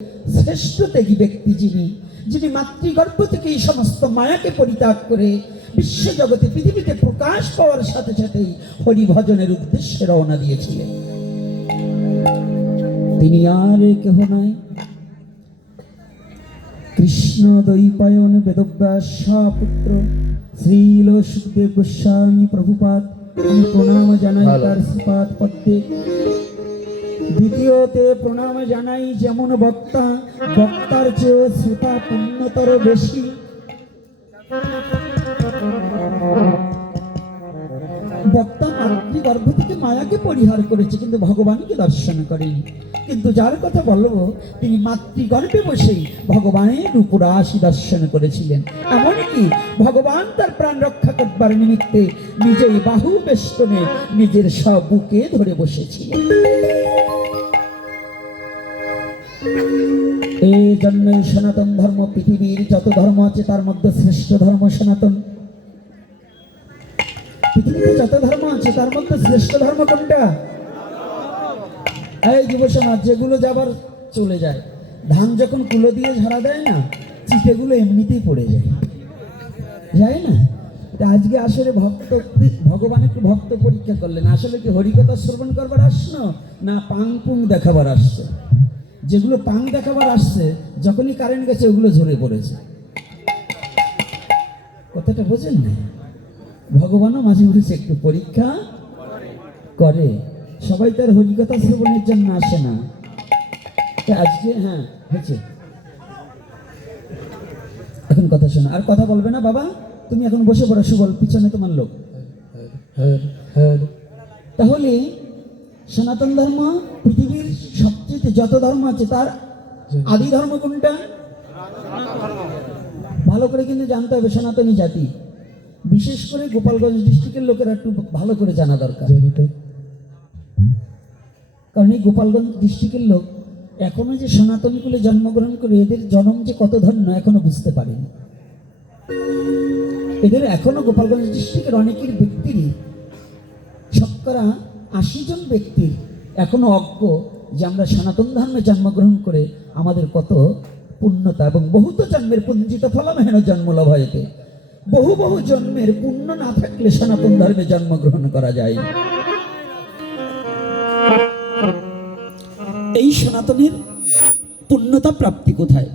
শ্রেষ্ঠ ত্যাগী ব্যক্তি যিনি, যিনি মাতৃগর্ভ থেকে এই সমস্ত মায়াকে পরিত্যাগ করে বিশ্বজগতে পৃথিবীতে প্রকাশ পাওয়ার সাথে সাথেই হরিভজনের উদ্দেশ্যে রওনা দিয়েছিলেন। তিনি আর কেহ নয়, কৃষ্ণ দ্বৈপায়ন বেদব্যাস পুত্র শ্রীল সুখদেব গোস্বামী প্রভুপাদ। আমি প্রণাম জানাই তার শ্রীপাদ পদ্মে। দ্বিতীয়তে প্রণাম জানাই যেমন বক্তা, বক্তার চেয়েও শ্রোতা পুণ্যতর বেশি। বক্তা মাতৃগর্ভ থেকে মায়াকে পরিহার করেছে, কিন্তু ভগবানকে দর্শন করেনি। কিন্তু যার কথা বলবো, তিনি মাতৃগর্ভে বসেই ভগবানের রূপরাশি দর্শন করেছিলেন। এমনকি ভগবান তার প্রাণ রক্ষা করবার নিমিত্তে নিজেই বাহু বেষ্টনে নিজের সব বুকে ধরে বসেছিলেন। এই জন্যে সনাতন ধর্ম, পৃথিবীর যত ধর্ম আছে তার মধ্যে শ্রেষ্ঠ ধর্ম সনাতন। পৃথিবীতে যত ধর্ম আছে তার মধ্যে শ্রেষ্ঠ ধর্ম কোনটা? এই যুব সমাজ, যেগুলো যাবার চলে যায়, ধান যখন কুলো দিয়ে ঝাড়া দেয় না, চিঠেগুলো এমনিতেই পড়ে যায় না। আজকে আসলে ভগবান একটু ভক্ত পরীক্ষা করলেন, আসলে কি হরিকথা শ্রবণ করবার আসছো না পাং পুং দেখাবার আসছে? যেগুলো পাং দেখাবার আসছে, যখনই কারেন্ট গেছে ওগুলো ঝরে পড়েছে। কথাটা বোঝেন না? ভগবানও মাঝে মাঝে একটু পরীক্ষা করে। সবাই তার হরিকথা শ্রবণের জন্য আসে না। আজকে হ্যাঁ হয়েছে, এখন কথা শোনো। আর কথা বলবে না বাবা, তুমি এখন বসে পড়ো, সুবল পিছনে তোমার লোক। তাহলে সনাতন ধর্ম পৃথিবীর সবচেয়ে যত ধর্ম আছে তার আদি ধর্ম কোনটা? ভালো করে কিন্তু জানতে হবে সনাতনী জাতি, বিশেষ করে গোপালগঞ্জ ডিস্ট্রিক্টের লোকেরা একটু ভালো করে জানা দরকার। কারণ এই গোপালগঞ্জ ডিস্ট্রিক্টের লোক এখনো যে সনাতনী কুলে জন্মগ্রহণ করে এদের জন্ম যে কত ধন্য এখনো বুঝতে পারেনি। এদের এখনো গোপালগঞ্জ ডিস্ট্রিক্টের অনেকের ব্যক্তিরই, শতকরা 80 জন ব্যক্তির এখনো অজ্ঞ যে আমরা সনাতন ধর্মে জন্মগ্রহণ করে আমাদের কত পুণ্যতা, এবং বহুত জন্মের পুঞ্জিত ফলমেহেন জন্মলাভ হয়েছে। বহু বহু জন্মের পুণ্য না থাকলে সনাতন ধর্মে জন্মগ্রহণ করা যায়। এই সনাতনের পুণ্যতা প্রাপ্তি কোথায়?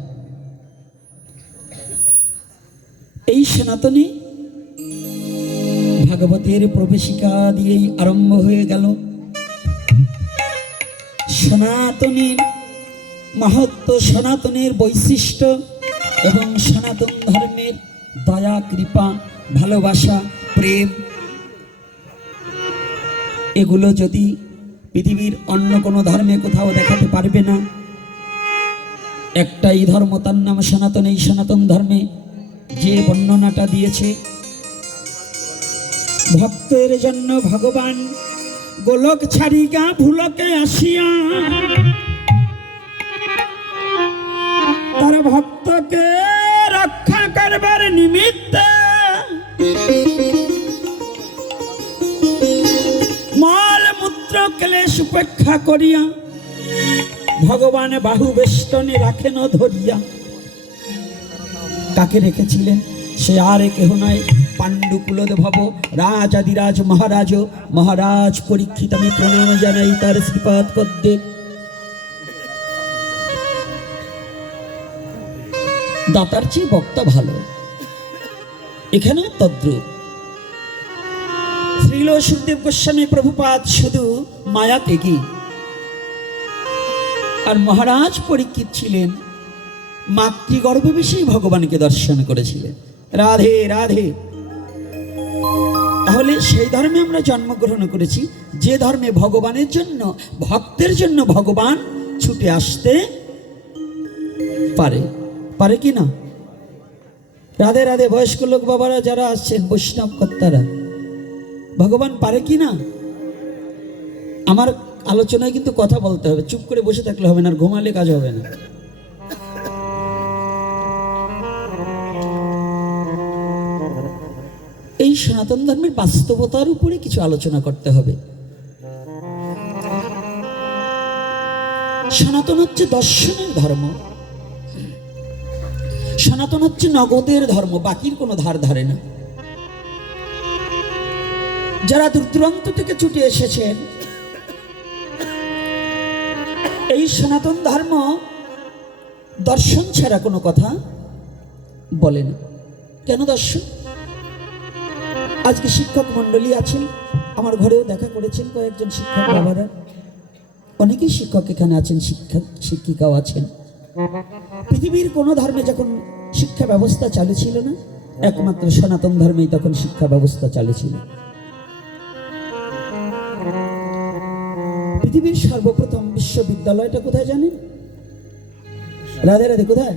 এই সনাতনে ভাগবতের প্রবেশিকা দিয়েই আরম্ভ হয়ে গেল। সনাতনের মহত্ব, সনাতনের বৈশিষ্ট্য এবং সনাতন ধর্মের দয়া, কৃপা, ভালোবাসা, প্রেম, এগুলো যদি পৃথিবীর অন্য কোনো ধর্মে কোথাও দেখাতে পারবে না। একটাই ধর্ম, তার নাম সনাতন। এই সনাতন ধর্মে যে বর্ণনাটা দিয়েছে, ভক্তের জন্য ভগবান গোলক ছাড়িগা ভুলকে আসিয়া তার ভক্তকে রক্ষা করবার নিমিত্তে মল মূত্র ক্লেশ উপেক্ষা করিয়া ভগবান বাহু বেষ্টনে রাখেন ধরিয়া। কাকে রেখেছিলেন? সে আর কেহ নয়, পাণ্ডুকুলদ ভব রাজাদিরাজ মহারাজ মহারাজ পরীক্ষিত। আমি প্রণাম জানাই তার শ্রীপাদ পদ্মে। দাতার চেয়ে বক্তা ভালো, এখানেও তদ্রূপ। শ্রীল সুখদেব গোস্বামী প্রভুপাদ শুধু মায়া ত্যাগী, আর মহারাজ পরীক্ষিত ছিলেন মাতৃগর্ভে বেশি ভগবানকে দর্শন করেছিলেন। রাধে রাধে। তাহলে সেই ধর্মে আমরা জন্মগ্রহণ করেছি, যে ধর্মে ভগবানের জন্য, ভক্তের জন্য ভগবান ছুটে আসতে পারে। পারে কি না? রাধে রাধে। বয়স্ক লোক বাবারা যারা আসছেন, বৈষ্ণব কর্তারা, ভগবান পারে কি না? আমার আলোচনায় কিন্তু কথা বলতে হবে, চুপ করে বসে থাকলে হবে না, আর ঘুমালে কাজ হবে না। এই সনাতন ধর্মের বাস্তবতার উপরে কিছু আলোচনা করতে হবে। সনাতন হচ্ছে দর্শনের ধর্ম, সনাতন হচ্ছে নগদের ধর্ম, বাকির কোনো ধার ধারে না। যারা দূর দূরান্ত থেকে ছুটে এসেছেন, এই সনাতন ধর্ম দর্শন ছাড়া কোনো কথা বলে না। কেন দর্শন? আজকে শিক্ষক মণ্ডলী আছেন, আমার ঘরেও দেখা করেছেন কয়েকজন শিক্ষক বাবারা, অনেকেই শিক্ষক এখানে আছেন, শিক্ষক শিক্ষিকাও আছেন। পৃথিবীর কোনো ধর্মে যখন শিক্ষা ব্যবস্থা চালু ছিল না, একমাত্র সনাতন ধর্মেই তখন শিক্ষা ব্যবস্থা চালু ছিল। পৃথিবীর সর্বপ্রথম বিশ্ববিদ্যালয়টা কোথায় জানেন? রাধে রাধে, কোথায়?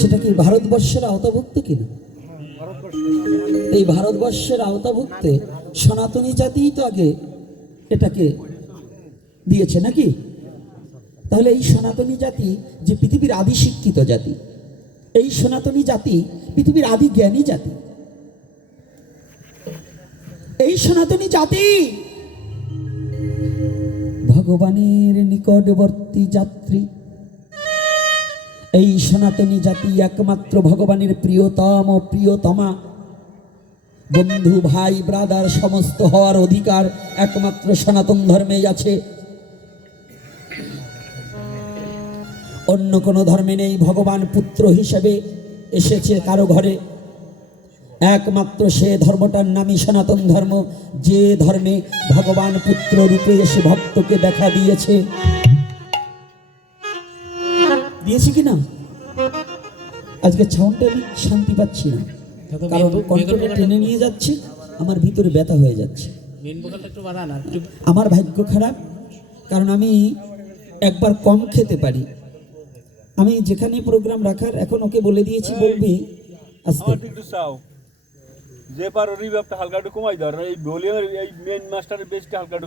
সেটা কি ভারতবর্ষের আওতাভুক্ত কিনা? এই ভারতবর্ষের আওতাভুক্তে সনাতনী জাতিই তো আগে এটাকে দিয়েছে নাকি? তাহলে এই সনাতনী জাতি যে পৃথিবীর আদি শিক্ষিত জাতি, এই সনাতনী জাতি পৃথিবীর আদি জ্ঞানী জাতি, এই সনাতনী জাতি ভগবানের নিকটবর্তী যাত্রী। এই সনাতনী জাতি একমাত্র ভগবানের প্রিয়তম প্রিয়তমা, বন্ধু ভাই ব্রাদার সমস্ত হওয়ার অধিকার একমাত্র সনাতন ধর্মেই আছে, অন্য কোনো ধর্মে নেই। ভগবান পুত্র হিসেবে এসেছে কারো ঘরে, একমাত্র সে ধর্মটার নামই সনাতন ধর্ম, যে ধর্মে ভগবান পুত্র রূপে এসে ভক্তকে দেখা দিয়েছে। দিয়েছি কিনা? আজকে ছাউনটা আমি শান্তি পাচ্ছি না, কারণ কণ্ঠটা টেনে নিয়ে যাচ্ছে, আমার ভিতরে ব্যথা হয়ে যাচ্ছে। আমার ভাগ্য খারাপ, কারণ আমি একবার কম খেতে পারি। আমি যেখানে প্রোগ্রাম রাখার এখন ওকে বলে দিয়েছি, বলবি আস্তে যে পারো রিভাবটা হালকা একটু কমাই দাও, এই ভলিউমের এই মেইন মাস্টারের বেসটা হালকা একটু